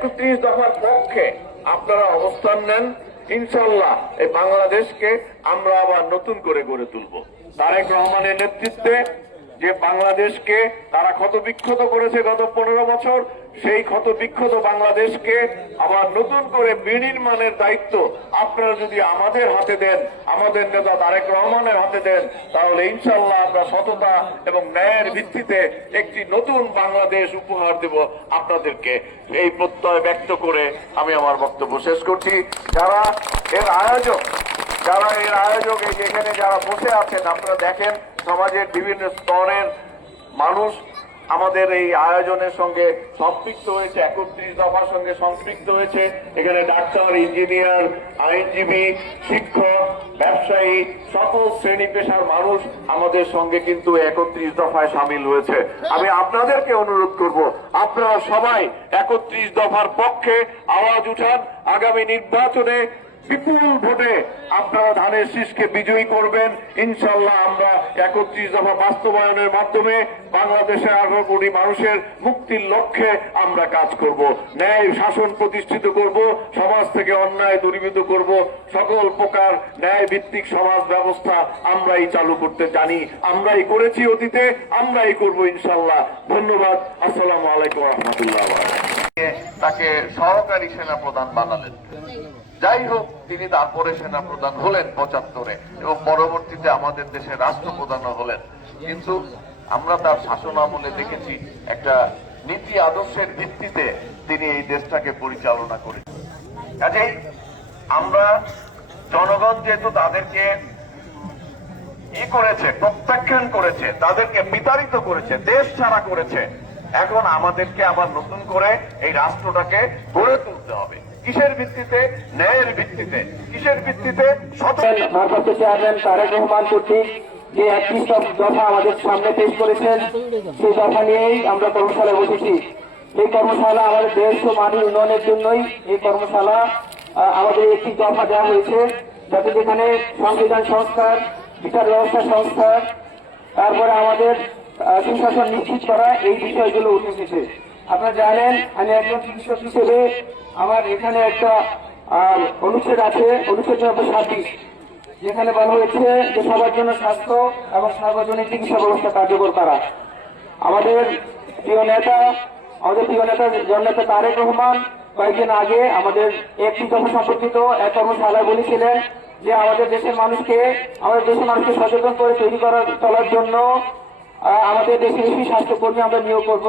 31 দফার পক্ষে আপনারা অবস্থান নেন, ইনশাল্লাহ এই বাংলাদেশকে আমরা আবার নতুন করে গড়ে তুলব। তারেক রহমানের নেতৃত্বে যে বাংলাদেশকে তারা ক্ষতবিক্ষত করেছে গত 15 বছর, সেই ক্ষতবিক্ষত বাংলাদেশকে আবার নতুন করে বিনির্মাণের দায়িত্ব আপনারা যদি আমাদের হাতে দেন, আমাদের নেতা তারেক রহমানের হাতে দেন, তাহলে ইনশাল্লাহ আমরা সততা এবং ন্যায়ের ভিত্তিতে একটি নতুন বাংলাদেশ উপহার দেব আপনাদেরকে। এই প্রত্যয় ব্যক্ত করে আমি আমার বক্তব্য শেষ করছি। যারা এর আয়োজক এখানে যারা বসে আছেন, আপনারা দেখেন সমাজের বিভিন্ন স্তরের মানুষ আমাদের এই আয়োজনের সঙ্গে সম্পৃক্ত হয়েছে, 31 দফার সঙ্গে সম্পৃক্ত হয়েছে। এখানে ডাক্তার, ইঞ্জিনিয়ার, আইনজীবী, শিক্ষক, ব্যবসায়ী, সকল শ্রেণী পেশার মানুষ আমাদের সঙ্গে কিন্তু 31 দফায় সামিল হয়েছে। আমি আপনাদেরকে অনুরোধ করব, আপনারা সবাই 31 দফার পক্ষে আওয়াজ উঠান। আগামী নির্বাচনে বিপুল ভোটে আপনারা ধানের শীষকে বিজয়ী করবেন। ইনশাল্লাহ আমরা 31 দফা বাস্তবায়নের মাধ্যমে বাংলাদেশের 18 কোটি মানুষের মুক্তির লক্ষ্যে আমরা কাজ করব, ন্যায় শাসন প্রতিষ্ঠিত করব, সমাজ থেকে অন্যায় দূরীভূত করব, সকল প্রকার ন্যায় ভিত্তিক সমাজ ব্যবস্থা আমরাই চালু করতে জানি, আমরাই করেছি অতীতে, আমরাই করব ইনশাল্লাহ। ধন্যবাদ। আসসালামু আলাইকুম রহমতুল্লাহ। তাকে সহকারী সেনা প্রধান বানালেন। যাই হোক, তিনি তারপরে সেনা প্রধান হলেন 75-এ এবং পরবর্তীতে আমাদের দেশের রাষ্ট্রপ্রধানও হলেন। কিন্তু আমরা তার শাসন আমলে দেখেছি একটা নীতি আদর্শের ভিত্তিতে তিনি এই দেশটাকে পরিচালনা করেছেন। কাজেই আমরা জনগণ যেহেতু তাদেরকে করেছে, প্রত্যাখ্যান করেছে, তাদেরকে বিতাড়িত করেছে, দেশ ছাড়া করেছে, এখন আমাদেরকে আবার নতুন করে এই রাষ্ট্রটাকে গড়ে তুলতে হবে। কিসের ভিত্তিতে? ন্যায়ের ভিত্তিতে। কিসের ভিত্তিতে? ভারপ্রাপ্ত চেয়ারম্যান তারেক রহমান কর্তৃক যে 31 দফা আমাদের সামনে পেশ করেছেন, সেই দফা নিয়েই আমরা কর্মশালায় বসেছি। এই কর্মশালা আমাদের দেশ ও মানব উন্নয়নের জন্যই এই কর্মশালা। আমাদের 31 দফা দেওয়া হয়েছে, যাতে যেখানে সংবিধান সংস্কার, বিচার ব্যবস্থা সংস্কার, তারপরে আমাদের সুশাসন নিশ্চিত করা, এই বিষয়গুলো উঠে এসেছে। আপনারা জানেন, আমি একজন চিকিৎসক হিসেবে আমার এখানে একটা অনুচ্ছেদ আছে, অনুচ্ছেদ নম্বর 26, যেখানে বলা হয়েছে যে সবার জন্য স্বাস্থ্য এবং সার্বজনীন চিকিৎসা ব্যবস্থা কার্যকর করা। আমাদের প্রিয় নেতা জননেতা তারেক রহমান কয়েকদিন আগে আমাদের 31 দফা সম্পর্কিত এক কর্মশালায় বলেছিলেন যে আমাদের দেশের মানুষকে সচেতন করে তৈরি তোলার জন্য আমাদের দেশে বেশি স্বাস্থ্যকর্মী আমরা নিয়োগ করব।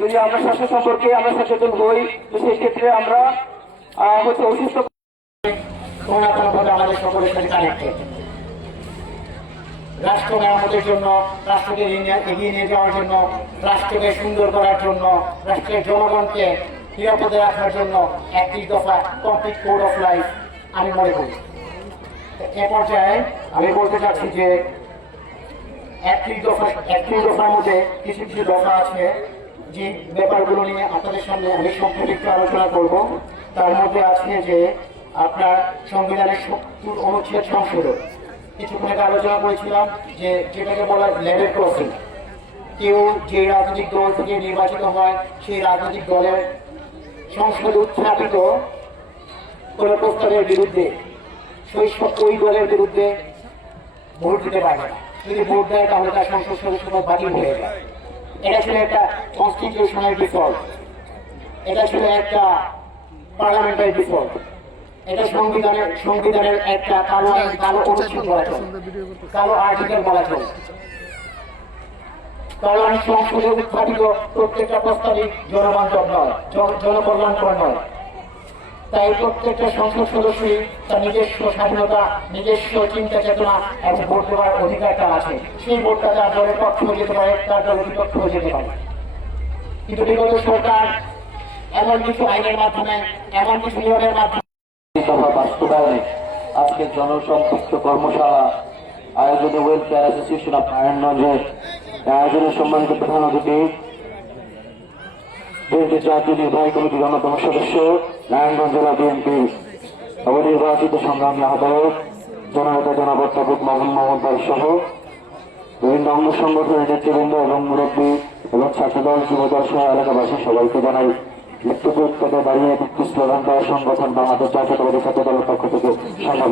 যদি আমরা স্বাস্থ্য সম্পর্কে আমরা সচেতন হই, তো সেই ক্ষেত্রে আমরা অসুস্থ আমাদের সকলের সাথে কানেক্টেড। রাষ্ট্র মেরামতের জন্য, রাষ্ট্রকে এগিয়ে নিয়ে যাওয়ার জন্য, রাষ্ট্রকে সুন্দর করার জন্য, রাষ্ট্রের জনগণকে নিরাপদে রাখার জন্য 31 দফা কমপ্লিট কোড অফ লাইফ আমি মনে করি। এ পর্যায়ে আমি বলতে চাচ্ছি যে 31 দফার মধ্যে কিছু কিছু দফা আছে, যে ব্যাপারগুলো নিয়ে আপনাদের সামনে আমি সংক্ষিপ্ত আলোচনা করব। তার মধ্যে আছে যে আপনার সংবিধানের 70 অনুচ্ছেদ সংশোধন। কিছুক্ষণ আগে আলোচনা করেছিলাম যে যেটাকে বলা লেভেল ক্রসিং। কেউ যে রাজনৈতিক দল থেকে নির্বাচিত হয়, সেই রাজনৈতিক দলের সংসদে উত্থাপিত কোন প্রস্তাবের বিরুদ্ধে ওই দলের বিরুদ্ধে ভোট দিতে পারবে না। যদি ভোট দেয় তাহলে তার সংসদ সদস্যতা বাতিল হয়ে যায়। এটা ছিল একটা কনস্টিটিউশনাল ডিফল্ট, এটা ছিল একটা পার্লামেন্টারি ডিফল্ট, এটা সংবিধানের একটা কালো অনুচ্ছেদ বলা চলে, কালো আর্টিকেল বলা চলে। কারণ সংসদে উত্থাপিত প্রত্যেকটা প্রস্তাবই জনবান্ধব নয়, জনকল্যাণকর নয়। তাই প্রত্যেকটা সংসদ সদস্যই তার নিজস্ব স্বাধীনতা, নিজস্ব চিন্তা চেতনা এবং ভোট দেওয়ার অধিকারটা আছে। সেই ভোটটা তার দলের পক্ষেও যেতে পারে, তার দলের বিপক্ষেও যেতে পারে। কিন্তু বিগত সরকার এমন কিছু আইনের মাধ্যমে, এমন কিছু নিয়মের মাধ্যমে বাস্তবায়নে আজকে জনসম্পৃক্ত কর্মশালা আয়োজনে ওয়েলফেয়ার অ্যাসোসিয়েশন অফ নারায়ণগঞ্জের আয়োজনের সম্মানিত প্রধান অতিথি, বিএনপি জাতীয় নির্বাহী কমিটির অন্যতম সদস্য, নারায়ণগঞ্জ জেলা বিএনপির অবনির্বাচিত সংগ্রামী আহ্বায়ক জননেতা জনাব অধ্যাপক মামুন মোহাম্মদ সহ বিভিন্ন অঙ্গ সংগঠনের নেতৃবৃন্দ এবং মুরব্বী এবং ছাত্রদল, যুবদল সহ এলাকাবাসী সবাইকে জানাই লিপ্ত বক্তব্য দাঁড়িয়ে স্লোগান দেওয়ার সংগঠন বাংলাদেশ জাতীয়তাবাদী ছাত্র দলের পক্ষ থেকে সংবাদ